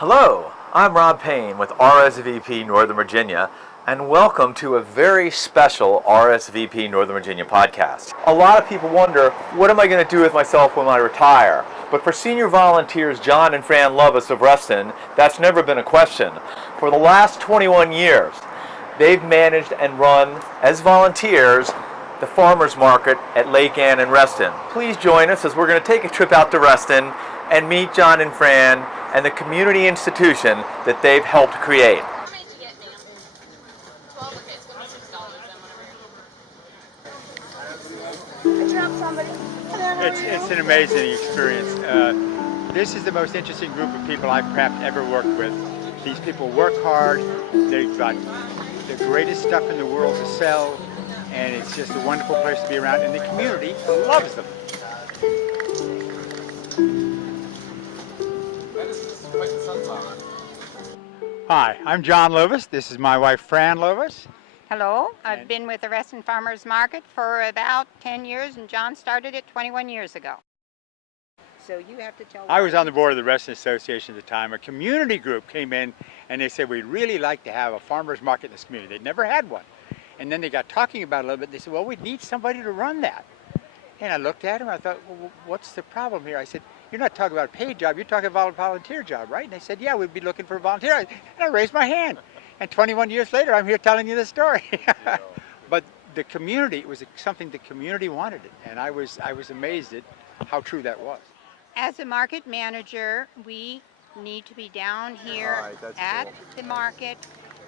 Hello, I'm Rob Payne with RSVP Northern Virginia, and welcome to a very special RSVP Northern Virginia podcast. A lot of people wonder, what am I going to do with myself when I retire? But for senior volunteers John and Fran LOVAAS of Reston, that's never been a question. For the last 21 years, they've managed and run, as volunteers, the farmers market at Lake Ann and Reston. Please join us as we're going to take a trip out to Reston and meet John and Fran and the community institution that they've helped create. It's an amazing experience. This is the most interesting group of people I've perhaps ever worked with. These people work hard, they've got the greatest stuff in the world to sell, and it's just a wonderful place to be around, and the community loves them. Hi, I'm John LOVAAS. This is my wife, Fran LOVAAS. Hello, I've been with the Reston Farmers Market for about 10 years, and John started it 21 years ago. So you have to tell. I was on the board of the Reston Association at the time. A community group came in and they said, we'd really like to have a farmers market in this community. They'd never had one. And then they got talking about it a little bit. They said, well, we need somebody to run that. And I looked at him, I thought, well, what's the problem here? I said, you're not talking about a paid job, you're talking about a volunteer job, right? And they said, yeah, we'd be looking for a volunteer. And I raised my hand. And 21 years later, I'm here telling you the story. But the community, it was something the community wanted it. And I was amazed at how true that was. As a market manager, we need to be down here at the market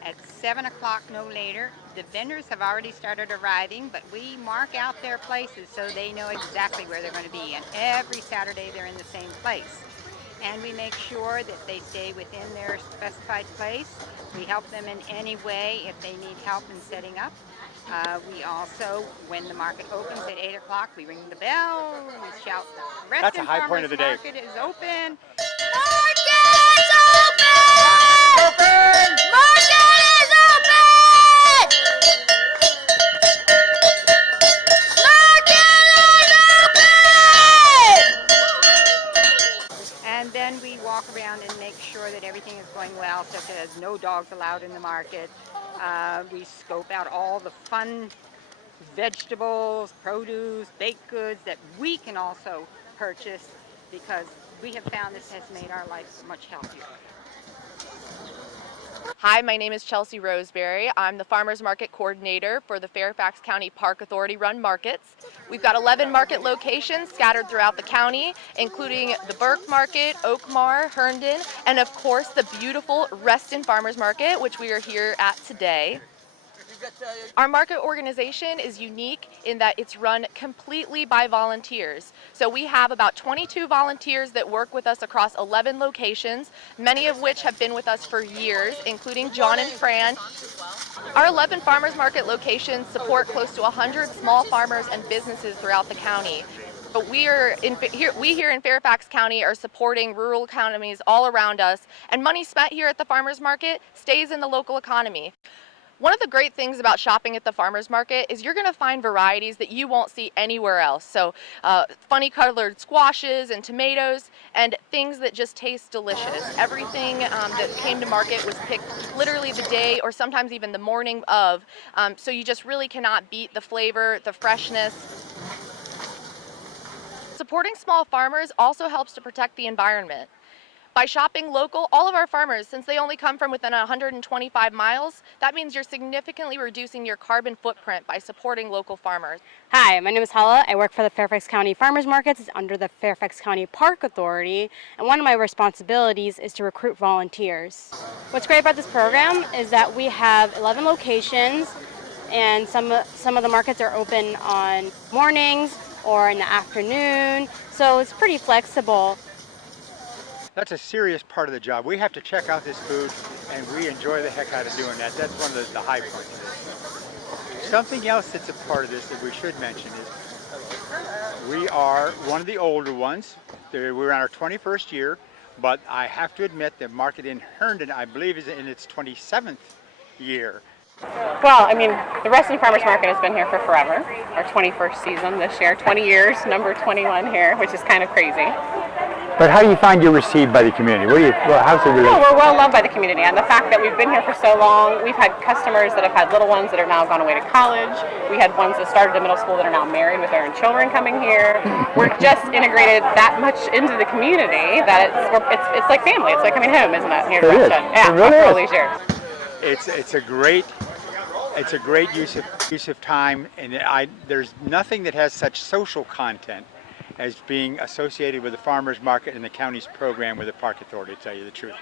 at 7 o'clock, no later. The vendors have already started arriving, but we mark out their places so they know exactly where they're going to be. And every Saturday they're in the same place. And we make sure that they stay within their specified place. We help them in any way if they need help in setting up. We also, when the market opens at 8 o'clock, we ring the bell, we shout, That's a high point of the day. Market is open. Market is open! Market is open! Market is open! And then we walk around and make sure that everything is going well, such as no dogs allowed in the market. We scope out all the fun vegetables, produce, baked goods that we can also purchase, because we have found this has made our life much healthier. Hi, my name is Chelsea Roseberry. I'm the Farmers Market Coordinator for the Fairfax County Park Authority run markets. We've got 11 market locations scattered throughout the county, including the Burke Market, Oakmar, Herndon, and of course the beautiful Reston Farmers Market, which we are here at today. Our market organization is unique in that it's run completely by volunteers. So we have about 22 volunteers that work with us across 11 locations, many of which have been with us for years, including John and Fran. Our 11 farmers market locations support close to 100 small farmers and businesses throughout the county. But we here in Fairfax County are supporting rural economies all around us, and money spent here at the farmers market stays in the local economy. One of the great things about shopping at the farmers market is you're going to find varieties that you won't see anywhere else. So funny colored squashes and tomatoes and things that just taste delicious. Everything that came to market was picked literally the day or sometimes even the morning of. So you just really cannot beat the flavor, the freshness. Supporting small farmers also helps to protect the environment. By shopping local, all of our farmers, since they only come from within 125 miles, that means you're significantly reducing your carbon footprint by supporting local farmers. Hi, my name is Hala. I work for the Fairfax County Farmers Markets. It's under the Fairfax County Park Authority, and one of my responsibilities is to recruit volunteers. What's great about this program is that we have 11 locations, and some of the markets are open on mornings or in the afternoon, so it's pretty flexible. That's a serious part of the job. We have to check out this food, and we enjoy the heck out of doing that. That's one of the high points of this. Something else that's a part of this that we should mention is we are one of the older ones. We're on our 21st year, but I have to admit the market in Herndon, I believe, is in its 27th year. Well, I mean, the Reston Farmers Market has been here for forever. Our 21st season this year, 20 years, number 21 here, which is kind of crazy. But how do you find you're received by the community? How's the No, relationship? we're well loved by the community, and the fact that we've been here for so long, we've had customers that have had little ones that are now gone away to college. We had ones that started in middle school that are now married with their own children coming here. We're just integrated that much into the community that it's like family. It's like coming home, isn't it? Here to Reston. Yeah, it really after all is. these years. It's a great use of time, and there's nothing that has such social content as being associated with the farmers market and the county's program with the Park Authority, to tell you the truth.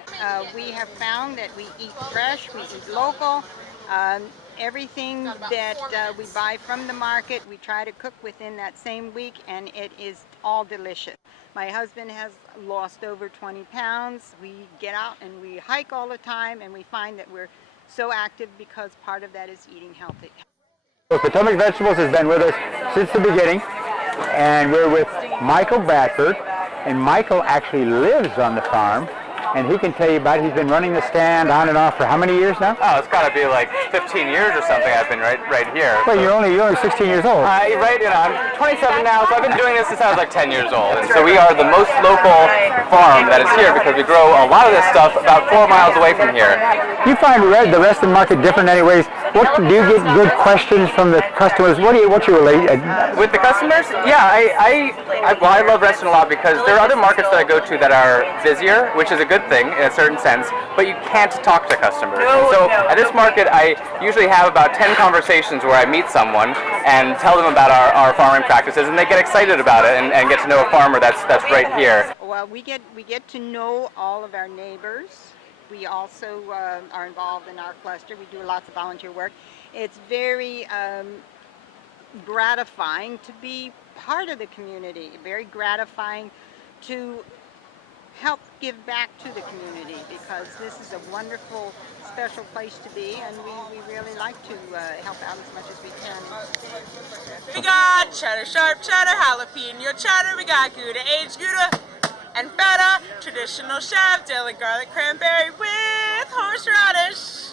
We have found that we eat fresh, we eat local. Everything that we buy from the market, we try to cook within that same week, and it is all delicious. My husband has lost over 20 pounds. We get out and we hike all the time, and we find that we're so active because part of that is eating healthy. Potomac Vegetables has been with us since the beginning, and we're with Michael Bradford, and Michael actually lives on the farm, and he can tell you about it. He's been running the stand on and off for how many years now? Oh, it's got to be like 15 years or something. I've been right here. Well, you're only 16 years old. Right, I'm 27 now, so I've been doing this since I was like 10 years old. And so we are the most local farm that is here because we grow a lot of this stuff about 4 miles away from here. You find the Reston market different anyways? Do you get good questions from the customers? What's your relation? With the customers? Yeah, I love Reston a lot because there are other markets that I go to that are busier, which is a good thing in a certain sense, but you can't talk to customers. And so at this market, I usually have about 10 conversations where I meet someone and tell them about our farming practices, and they get excited about it and get to know a farmer that's right here. Well, we get to know all of our neighbors. We also are involved in our cluster. We do lots of volunteer work. It's very gratifying to be part of the community, very gratifying to help give back to the community, because this is a wonderful, special place to be, and we really like to help out as much as we can. We got cheddar, sharp cheddar, jalapeno cheddar, we got Gouda, aged Gouda, and feta, traditional chef, dill garlic cranberry with horseradish.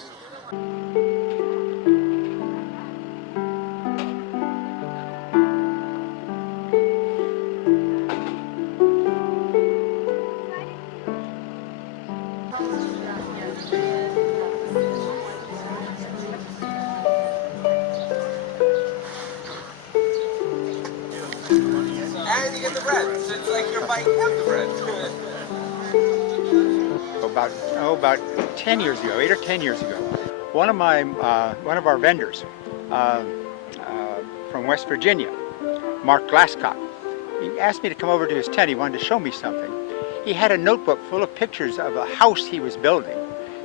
And you get the bread, so it's like you're biting out the bread. About 10 years ago, 8 or 10 years ago, one of our vendors from West Virginia, Mark Glasscock, he asked me to come over to his tent. He wanted to show me something. He had a notebook full of pictures of a house he was building,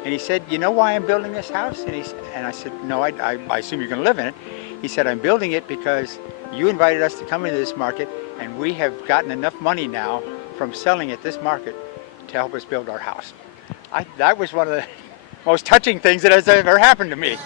and he said, "You know why I'm building this house?" And I said, "No, I assume you're going to live in it." He said, "I'm building it because you invited us to come into this market, and we have gotten enough money now from selling at this market to help us build our house." That was one of the most touching things that has ever happened to me.